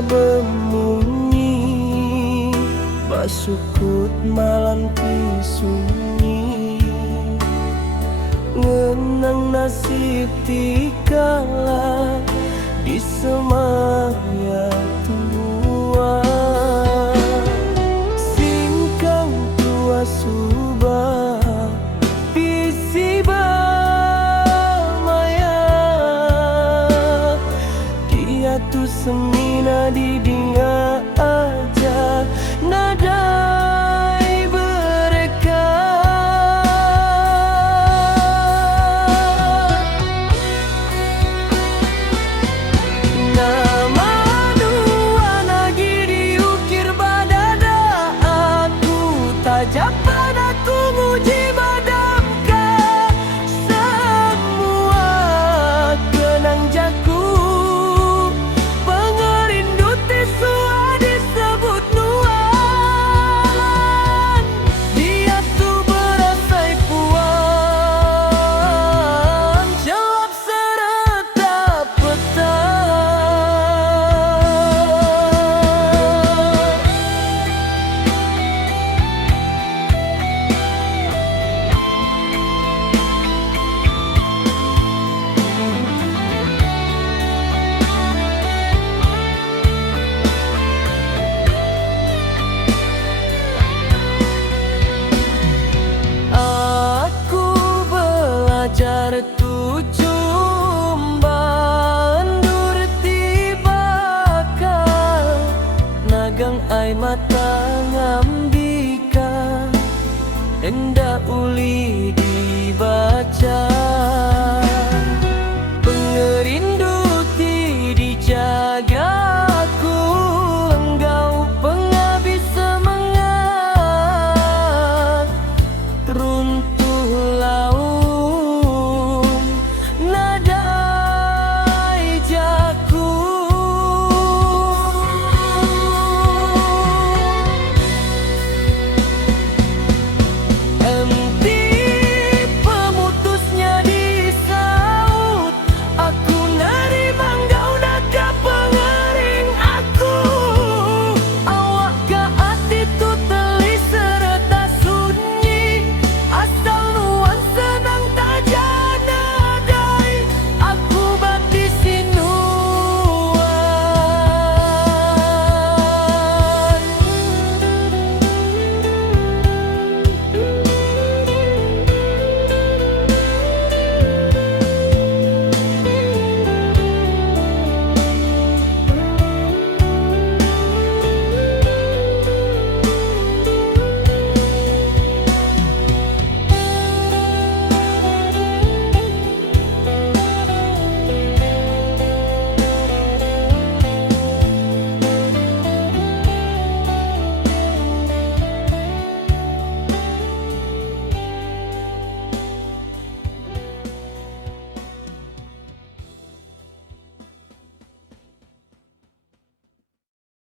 bemunyi, basukut malam sunyi, ngenang nasib tikala di semaya tua. Singkang tua subah bisi maya, dia tu semina di dia aja nadai berkah. Nama dua lagi diukir badada, aku tajam padaku muji badamkan semua kenang jaku. Pengerindu tisua disebut nuan, dia tu berasai puan, jawab serta petang. Aku belajar tujuh bandur tibakal, nagang ai mata ngambika, hendak uli